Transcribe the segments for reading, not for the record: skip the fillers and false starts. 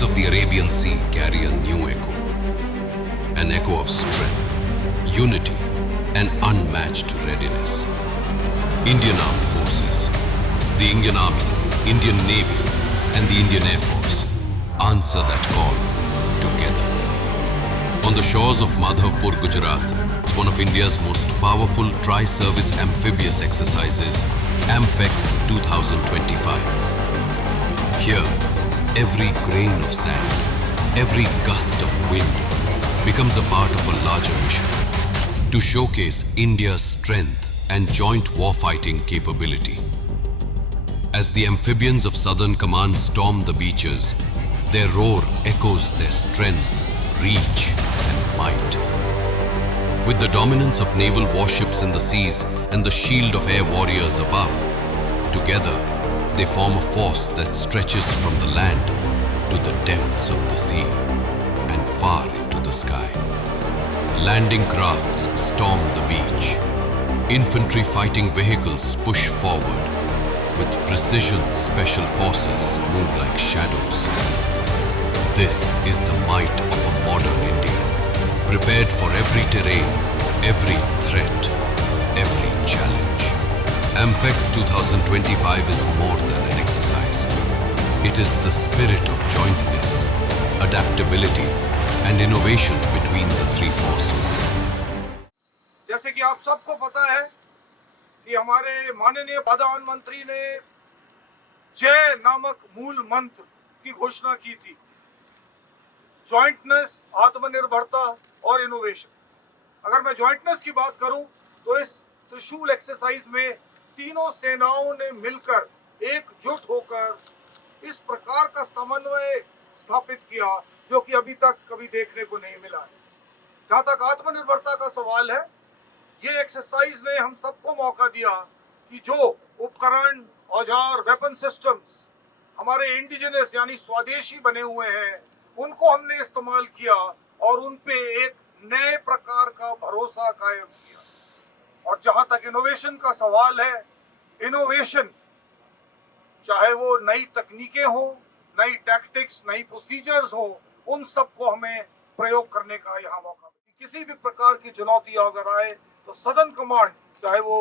waves of the Arabian Sea carry a new echo. An echo of strength, unity, and unmatched readiness. Indian Armed Forces, the Indian Army, Indian Navy, and the Indian Air Force answer that call together. On the shores of Madhavpur, Gujarat, it's one of India's most powerful tri-service amphibious exercises, AMFEX 2025. Here, every grain of sand, every gust of wind becomes a part of a larger mission to showcase India's strength and joint warfighting capability. As the amphibians of Southern Command storm the beaches, their roar echoes their strength, reach, and might. With the dominance of naval warships in the seas and the shield of air warriors above, together they form a force that stretches from the land to the depths of the sea and far into the sky. Landing crafts storm the beach. Infantry fighting vehicles push forward. With precision, special forces move like shadows. This is the might of a modern India, prepared for every terrain, every threat, every challenge. AMFEX 2025 is more than an exercise. It is the spirit of jointness, adaptability, and innovation between the three forces. जैसे कि आप सबको पता है कि हमारे माननीय प्रधानमंत्री ने जय नामक मूल मंत्र की घोषणा की थी, जॉइंटनेस, आत्मनिर्भरता और इनोवेशन। अगर मैं जॉइंटनेस की बात करूं तो इस त्रिशूल एक्सरसाइज में तीनों सेनाओं ने मिलकर एकजुट होकर इस प्रकार का समन्वय स्थापित किया जो कि अभी तक कभी देखने को नहीं मिला है। जहां तक आत्मनिर्भरता का सवाल है, ये एक्सरसाइज ने हम सबको मौका दिया कि जो उपकरण, औजार, वेपन सिस्टम्स हमारे इंडिजिनस यानी स्वदेशी बने हुए हैं, उनको हमने इस्तेमाल किया और उन पे एक नए प्रकार का भरोसा कायम किया। और जहां तक इनोवेशन का सवाल है, इनोवेशन चाहे वो नई तकनीकें हो, नई टैक्टिक्स, नई प्रोसीजर्स हो, उन सबको हमें प्रयोग करने का यहाँ मौका। किसी भी प्रकार की चुनौती अगर आए तो सदर्न कमांड, चाहे वो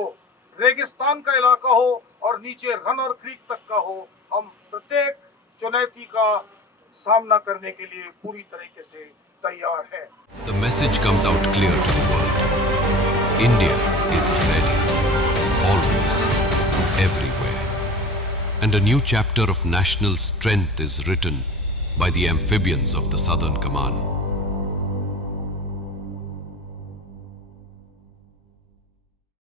रेगिस्तान का इलाका हो और नीचे रन और क्रीक तक का हो, हम प्रत्येक चुनौती का सामना करने के लिए पूरी तरीके से तैयार है। The message comes out clear to the world. India is ready, always, everywhere. And a new chapter of national strength is written by the amphibians of the Southern Command.